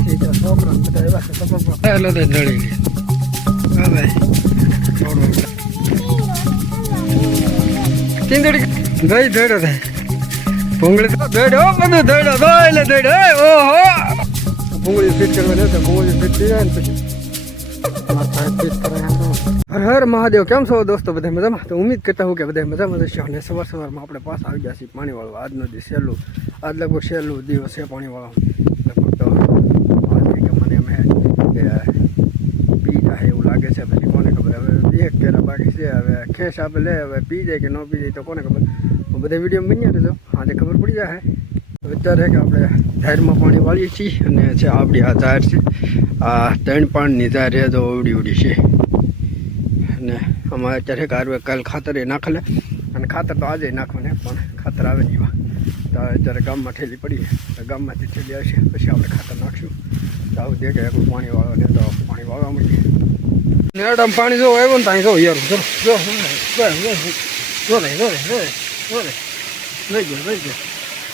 જઈ છે છોકરા બધા એવા છે ટપક હેલો તો નળી હા ભાઈ તીંદડી દઈ દડો થાય ભૂંગળી તો દડો બધું દડો દોયલે દડો ઓહો ભૂંગળી ફિટ કરવા દે ભૂંગળી ફિટ થઈ જાય ને પછી હર હર મહાદેવ કેમ છો દોસ્તો બધા મજામાં તો ઉમ્મીદ કરતા હું કે બધા મજામાં જશો અને સવારમાં આપણે પાસ આવી ગયા છીએ પાણીવાળો આજનો દિવસ સહેલું આજ લગભગ સહેલું દિવસ છે પાણીવાળો લગભગ તો મને અમે પી જાય એવું લાગે છે પછી કોને ખબર હવે એક કેરા બાકી છે હવે ખેસ આપે લે હવે પી જાય કે ન પી જાય તો કોને ખબર બધા વિડીયો બન્યા રહેજો આજે ખબર પડી જાય અત્યારે કે આપણે જાહેરમાં પાણી વાળીએ છીએ અને છે આપણી આ જાહેર છે આ 3 પાણીની જાહેર છે તો ઉડી ઉડી છે અને અમારે અત્યારે કારવે કાલ ખાતર એ નાખેલે અને ખાતર તો આજે નાખવાને પણ ખાતર આવે નહીં તો અત્યારે ગામમાં ઠેલી પડી તો ગામમાંથી ઠેલી આવશે પછી આપણે ખાતર નાખશું તો આવું દેખે એકલું પાણી વાળો ને તો પાણી વાળવા મળીએ નેડામાં પાણી જો આવ્યો ને ત્યાં જો યાર જો લઈ ગયો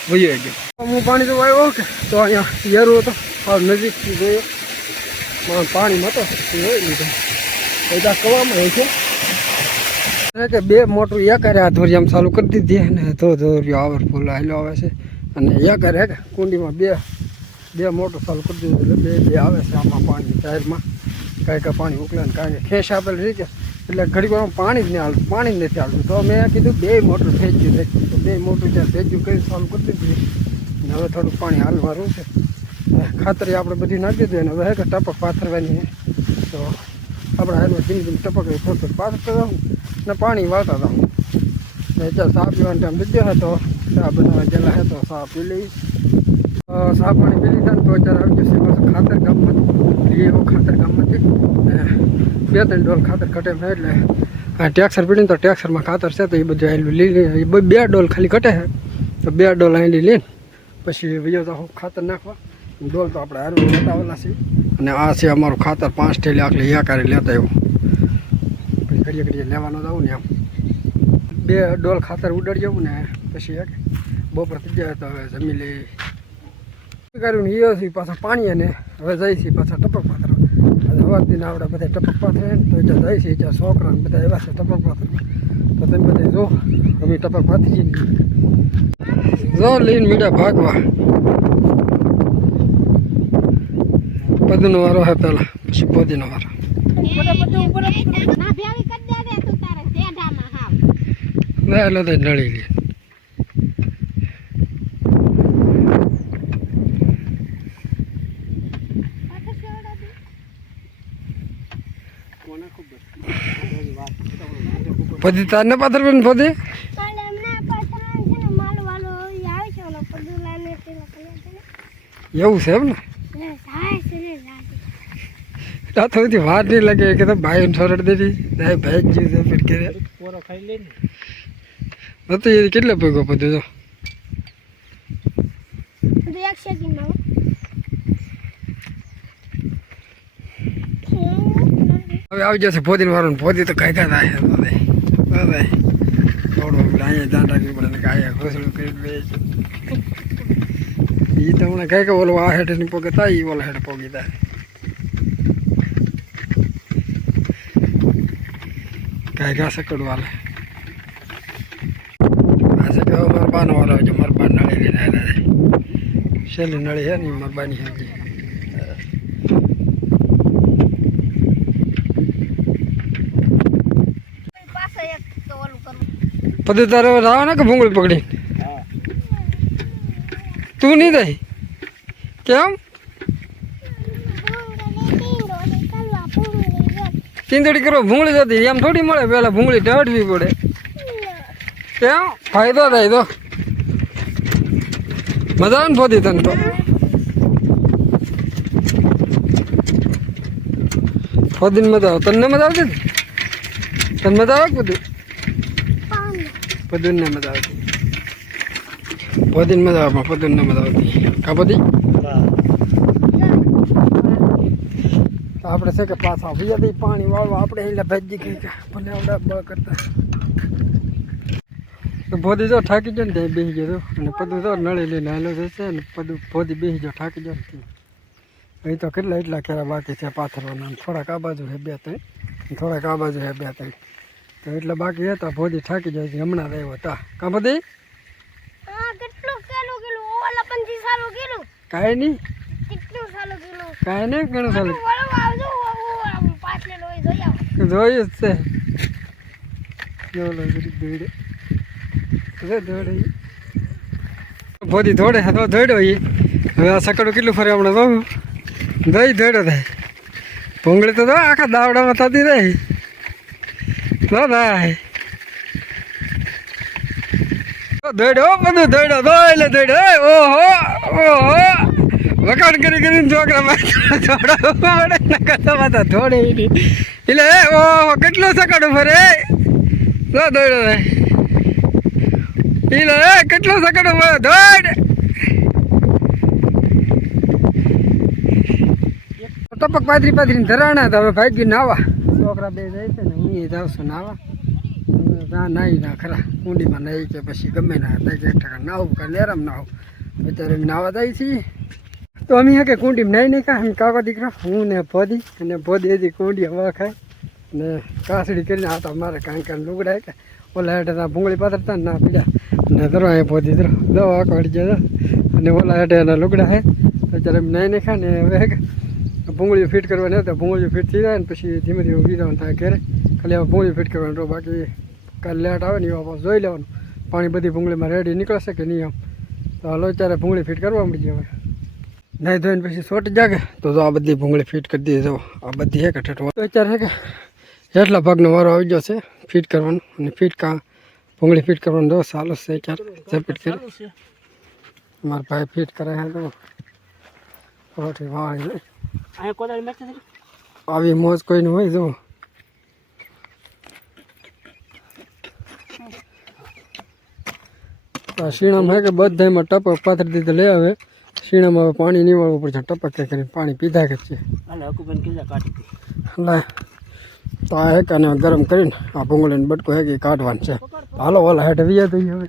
ભૂઈ ગયો હું પાણી તો આવ્યો કે તો અહીંયા યારું હતો આ નજીકથી જોયો પાણીમાં તો જોઈ લીધું બધા કવામાં હોય છે કે બે મોટું એકારે આ ધોરિયામાં ચાલુ કરી દીધી અને ધોરિયો આવર ફૂલ હાલો આવે છે અને એકારે કે કુંડીમાં બે મોટું ચાલુ કરી દીધું એટલે બે આવે છે આમાં પાણી જાહેરમાં કાંઈ પાણી ઉકલે ને કાંઈ ખેસ આપેલ રીતે એટલે ઘડી વાર પાણી જ નહીં આવતું પાણી જ નથી આવતું તો મેં કીધું બે મોટું ભેજ્યું તો બે મોટું ત્યાં ભેજ્યું કરી ચાલુ કરી દીધું અને હવે થોડુંક પાણી હાલવાનું છે ખાતરી આપણે બધી નાખી દીધું અને હવે કે ટપક પાથરવાની તો આપણે હાલમાં ધીમે ધીમે ટપક થોડું પાથરતા જાઉં ને પાણી વાળતા જાઉં ને અત્યારે ચા પીવાનો ટાઈમ લીધો હોય તો ચા બનાવવા ગયેલા હે તો ચા પી લઈ ચા પાણી પી લીધા ને તો અત્યારે આવી જશે પાછું ખાતર ગામમાંથી એવો ખાતર ગામમાંથી ને 2-3 ડોલ ખાતર ઘટે એટલે આ ટેક્સર પીડીને તો ટેક્સરમાં ખાતર છે તો એ બધું આવેલું લઈ 2 ડોલ ખાલી ઘટે છે તો 2 ડોલ આવેલી લઈને પછી બીજો તો ખાતર નાખવા ડોલ તો આપણે હારું લેતા છીએ અને આ છે અમારું ખાતર 5 ઠેલી આખલી એકારે લેતા એવું પછી ઘડીએ લેવાનો જવું ને આમ 2 ડોલ ખાતર ઉડાડી જવું ને પછી એક બપોર થઈ જાય તો હવે જમી લઈ કર્યું ને એ પાછા પાણી અને હવે જાય છે પાછા ટપક પાથર સવારથી આપણે બધા ટપક પાથરે ને તો એટલે જાય છે ત્યાં છોકરાને બધા એવા છે ટપક પાથર તો તમે બધા જો અમે ટપક પાથરી જો લઈને મીડા ભાગવા પદુનો વારો હે પહેલાં પછી પોદીનો વારો લે તો નળી લે પદી તાર ને પાથર પણ પદી એવું છે એમ ને થોડી વાર નહીં લાગે કે તો ભાઈ છોરડ દેતી ભાઈ જીવ છે ફિટ કરે પોરો ખાઈ લે ને તો એ કેટલા પૈકો પદું તો હવે આવી જશે ભોદી વાળું ભોદી તો કઈ થાય થોડું અહીંયા ધ્યાન રાખવી પડે ને કાંઈ ઘોસડું કરી બે એ તો હમણાં કઈ કે ઓલો આ હેઠ ની પોગે થાય એ ઓલા હેઠ પોગી થાય કાંઈ ઘાસ કડું હાલે આ છે કે મારા બાનો વાળો આવજો મારા બા નળી લઈને આવ્યા છેલ્લી નળી છે ને મારા બાની સમજી પદું તારે રાવ ને કે ભૂંગળી પકડી તું નહીં દઈ કેમ ચીંદડી કરો ભૂંગળી જતી એમ થોડી મળે પેલા ભૂંગળી ઢાળવી પડે કેમ ફાયદો થાય તો મજા આવે ને પોતી તને તો પોતીને મજા આવે તને મજા આવતી તને મજા આવે બધું પદુને મજા આવતી પોતીને મજા આવે પદુને મજા આવતી કા પદી આપણે છે કે પાછા બીજા પાણી વાળવા આપણે એટલે ભેજી ગઈ કે ભલે આવડા બ કરતા તો ભોદી જો થાકી જાય ને ત્યાં બેસી ગયો અને પદું તો નળી લઈને હાલો જશે ને પદું ભોદી બેસી જાવ થાકી જાય ને એ તો કેટલા એટલા કેરા બાકી છે પાથરવાના થોડાક આ બાજુ છે 2-3 થોડાક આ બાજુ છે 2-3 તો એટલા બાકી હતા ભોજી થાકી જાય છે હમણાં રહ્યો હતા કા બધી કાંઈ નહીં કાંઈ નહીં ઘણું સારું જોયું જ છે દોડે ભોજી દોડે તો દોડ્યો એ હવે આ સકડું કેટલું ફરે હમણાં જોયું દઈ દોડ્યો થાય ભૂંગળી તો આખા દાવડામાં થતી રહી તો થાય દોડ્યો બધું દોડ્યો દોડે દોડ્યો ઓહો ઓહો વખાણ કરીને છોકરા થોડે એટલે ઓહો કેટલું સકડું ફરે તો દોડ્યો થાય એટલે કેટલું સકડું ફરે દોડ ટપક પાથરીને ધરાણા તો હવે ભાગી નાવા છોકરા બે જાય છે ને હું એ જાઉં છું નાવા ત્યાં નાહી ના ખરા કુંડીમાં નાહી કે પછી ગમે ના હતા કે 1 નાવું કે નેરામ નાવું અત્યારે અમે નાવા જાય છીએ તો અમે કે કુંડીમાં નાહી નહીં કા કાકા દીકરા હું ને ભોદી અને ભોદી હજી કુંડી હવા ખાય ને કાસડી કરીને આ તો અમારે કાંઈ લુગડાય કે ઓલા હેઠે ત્યાં ભૂંગળી પાથરતા ના પીડા ને ધરો અહીંયા ભોદી ધરો દવા કાઢી જાય અને ઓલા હેઠે એના લુગડા હે અત્યારે અમે નાહી નહીં ખા ને હવે ભૂંગળીઓ ફિટ કરવાની હતા ભૂંગળીઓ ફિટ થઈ જાય ને પછી ધીમે ધીમે ઊભી જવાનું થાય ઘરે ખાલી હવે ભૂંગળી ફિટ કરવાનું તો બાકી કાલે લેટ આવે ને એવા જોઈ લેવાનું પાણી બધી ભૂંગળીમાં રેડી નીકળશે કે નહીં આમ તો હાલો અત્યારે ભૂંગળી ફિટ કરવા મળી જાય હવે નહીં ધોઈને પછી સોટી જાગે તો આ બધી ભૂંગળી ફિટ કરી દઈએ જો આ બધી હે કે ઠેઠ તો અત્યારે હે કે હેઠલા ભાગનો વારો આવી ગયો છે ફિટ કરવાનો અને ભૂંગળી ફિટ કરવાનું દો ચાલુ છે અત્યારે ઝપીટ કરી મારા ભાઈ ફિટ કરે હે તો રોટી વાળી આવી મોજ કોઈને હોય જો શીણામાં હે કે બધામાં ટપક પાથરી દીધે લઈ આવે શીણામાં હવે પાણી નહીં વાળવું પડશે ટપક કરીને પાણી પીધા કે છે લે તો આ હે કે ગરમ કરીને આ ભૂંગળીને બટકું હે કે કાઢવાનું છે હાલો ઓલા હેઠે વીયા દઈએ હવે